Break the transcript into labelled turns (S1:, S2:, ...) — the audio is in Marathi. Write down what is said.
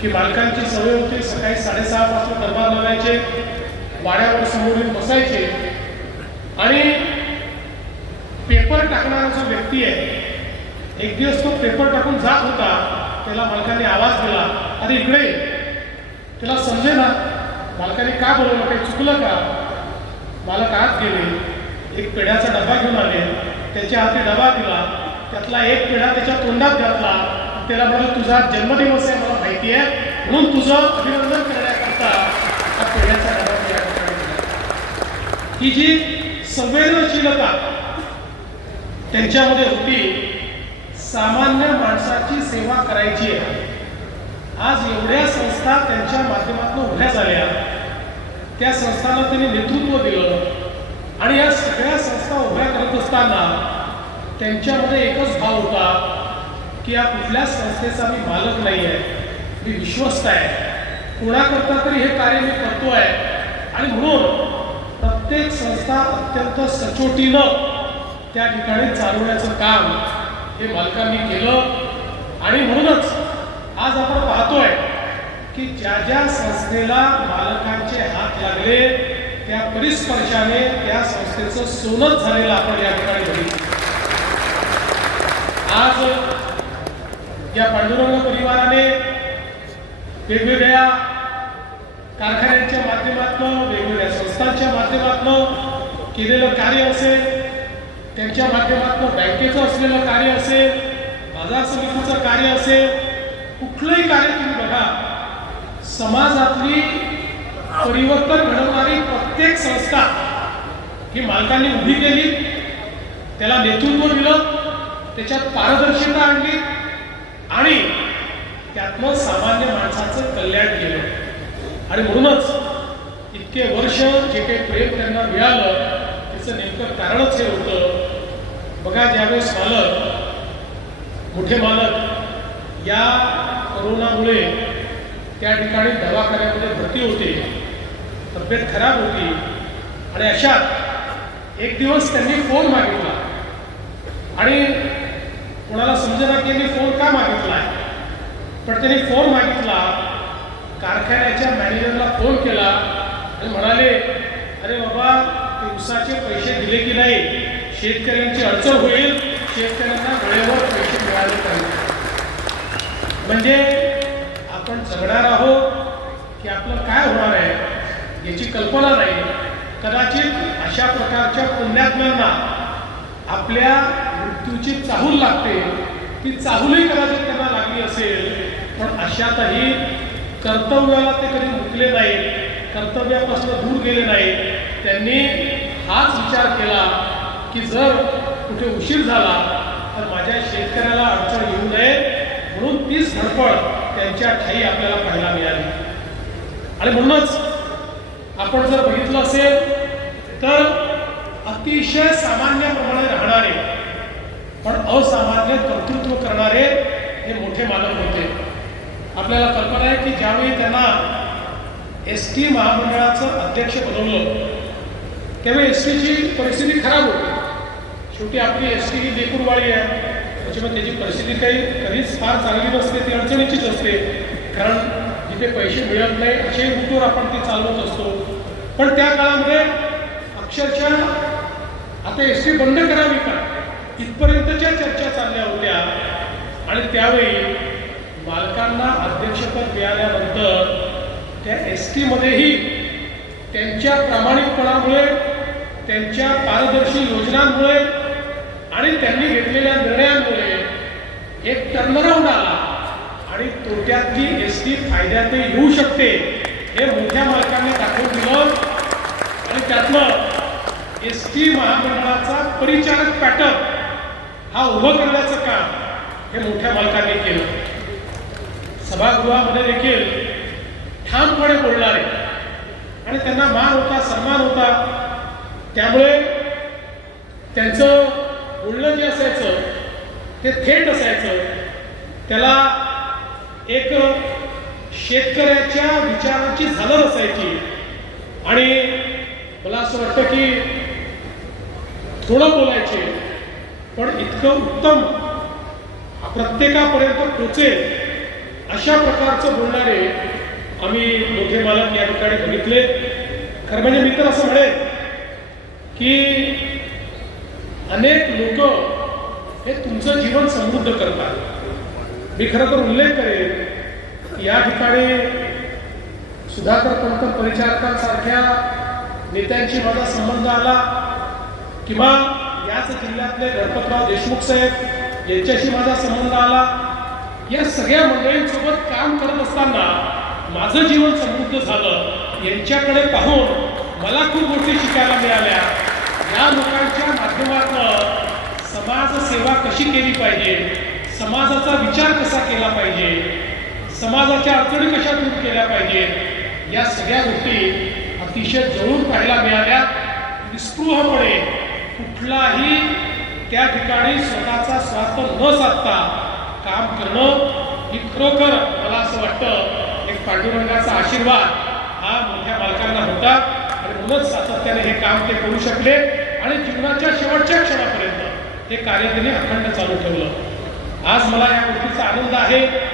S1: की बालकांची सवय होती सकाळी साडेसहा पासून दरबार लावायचे वाड्यावर समोरून बसायचे. आणि पेपर टाकणारा जो व्यक्ती आहे एक दिवस तो पेपर टाकून जात होता त्याला बालकांनी आवाज दिला अरे इकडे त्याला समजे ना बालकाने का बोलवलं काही चुकलं का? बालक आत गेले एक पेढ्याचा डबा घेऊन आले त्याच्या हाती डबा दिला त्यातला एक पेढा त्याच्या तोंडात घातला त्याला मला तुझा जन्मदिवस आहे मला माहिती आहे. म्हणून तुझं अभिनंदन करण्याकरता हा पेढ्याचा डबा तुझ्या ही जी संवेदनशीलता त्यांच्यामध्ये होती सामान्य माणसाची सेवा करायची आहे. आज एवढ्या संस्था त्यांच्या माध्यमातून उभ्या झाल्या. त्या संस्थांना त्यांनी नेतृत्व दिलं. आणि या सगळ्या संस्था उभ्या करत असताना त्यांच्यामध्ये एकच भाव होता की या कुठल्या संस्थेचा मी मालक नाही आहे. मी विश्वस्त आहे. कोणाकरता तरी हे कार्य मी करतो आहे आणि म्हणून प्रत्येक संस्था अत्यंत सचोटीनं त्या ठिकाणी चालवण्याचं काम हे मालकांनी केलं. आणि म्हणूनच आज आपण पाहतोय की ज्या ज्या संस्थेला मालकांचे हात लागले त्या परिस्पर्शाने त्या संस्थेचं सोनच झालेलं आपण या ठिकाणी बघितलं. आज या पांडुरंग परिवाराने वेगवेगळ्या कारखान्यांच्या माध्यमातून वेगवेगळ्या संस्थांच्या माध्यमातून केलेलं कार्य असेल त्यांच्या माध्यमातून बँकेचं असलेलं कार्य असेल बाजार समितीचं कार्य असेल कुठलंही कार्य तुम्ही बघा समाजातली परिवर्तन घडवणारी प्रत्येक संस्था ही मालकांनी उभी केली त्याला नेतृत्व दिलं त्याच्यात पारदर्शकता आणली. मग सामान्य माणसाचं कल्याण केलं. आणि म्हणूनच इतके वर्ष जे काही प्रेम त्यांना मिळालं त्याचं नेमकं कारणच हे होतं. बघा ज्यावेळेस मालक मोठे मालक या करोनामुळे त्या ठिकाणी दवाखान्यामध्ये भरती होते तब्येत खराब होती आणि अशात एक दिवस त्यांनी फोन मागितला. आणि कोणाला समजेना की यांनी फोन का मागितला आहे पण त्यांनी फोन मागितला. कारखान्याच्या मॅनेजरला फोन केला आणि म्हणाले अरे बाबा दिवसाचे पैसे दिले की नाही? शेतकऱ्यांची अडचण होईल. शेतकऱ्यांना वेळेवर पैसे मिळाले पाहिजे. म्हणजे आपण जगणार आहोत की आपलं काय होणार आहे याची कल्पना नाही. कदाचित अशा प्रकारच्या पुण्यात्म्यांना आपल्या मृत्यूची चाहूल लागते. ती चाहूलही कदाचित त्यांना लागली असेल. पण अशातही कर्तव्याला ते कधी मुकले नाहीत कर्तव्यापासून दूर गेले नाहीत. त्यांनी हाच विचार केला की जर कुठे उशीर झाला तर माझ्या शेतकऱ्याला अडचण येऊ नये म्हणून तीच धडपड त्यांच्या ठाई आपल्याला पाहायला मिळाली. आणि म्हणूनच आपण जर बघितलं असेल तर अतिशय सामान्यप्रमाणे राहणारे पण असामान्य कर्तृत्व करणारे हे मोठे मालक होते. आपल्याला कल्पना आहे की ज्यावेळी त्यांना एस टी महामंडळाचं अध्यक्ष बनवलं त्यावेळी एस टीची परिस्थिती खराब होती. शेवटी आपली एस टी ही लेकूरवाळी आहे. त्याच्यामुळे त्याची परिस्थिती काही कधीच फार चांगली नसते ती अडचणीचीच असते. कारण जिथे पैसे मिळत नाही असे ऋतूवर आपण ती चालवत असतो. पण त्या काळामध्ये अक्षरशः आता एस टी बंद करावी का? इथपर्यंतच्या चर्चा चालल्या होत्या. आणि त्यावेळी बालकांना अध्यक्षपद मिळाल्यानंतर त्या एस टीमध्येही त्यांच्या प्रामाणिकपणामुळे त्यांच्या पारदर्शी योजनांमुळे आणि त्यांनी घेतलेल्या निर्णयांमुळे एक टर्नराऊंड आला आणि तोट्यातली एस टी फायद्यात येऊ शकते हे मोठ्या मालकांनी दाखवून दिलं. आणि त्यातलं एस टी महामंडळाचा परिचारक पॅटर्न हा उभं करण्याचं काम हे मोठ्या मालकांनी केलं. सभागृहामध्ये देखील ठामपणे बोलणारे. आणि त्यांना मान होता सन्मान होता. त्यामुळे त्यांचं बोलणं जे असायचं ते थेट असायचं. त्याला एक शेतकऱ्याच्या विचाराची झालर असायची. आणि मला असं वाटतं की थोडं बोलायचे पण इतकं उत्तम प्रत्येकापर्यंत पोचेल. अशा प्रकारचं बोलणारे आम्ही मोठे मालक या ठिकाणी बघितले. खरं म्हणजे मी तर असं म्हणे की अनेक लोक हे तुमचं जीवन समृद्ध करतात. मी खरं तर उल्लेख करेन या ठिकाणी सुधाकर पंत परिचारकांसारख्या नेत्यांशी माझा संबंध आला किंवा याच जिल्ह्यातले गणपतराव देशमुख साहेब यांच्याशी माझा संबंध आला. या सगळ्या मंडळींसोबत काम करत असताना माझं जीवन समृद्ध झालं. यांच्याकडे पाहून मला खूप गोष्टी शिकायला मिळाल्या. या लोकांच्या माध्यमातून समाजसेवा कशी केली पाहिजे? समाजाचा विचार कसा केला पाहिजे? समाजाच्या अडचणी कशा दूर केल्या पाहिजेत या सगळ्या गोष्टी अतिशय जवळून पाहायला मिळाल्या. निस्पृहपणे कुठलाही त्या ठिकाणी स्वतःचा स्वार्थ न साधता काम करणं ही खरोखर मला असं वाटतं एक पांडुरंगाचा आशीर्वाद हा मोठ्या बालकांना होता. आणि म्हणूनच सातत्याने हे काम ते करू शकले. आणि जीवनाच्या शेवटच्या क्षणापर्यंत ते कार्य त्यांनी अखंड चालू ठेवलं. आज मला या गोष्टीचा आनंद आहे.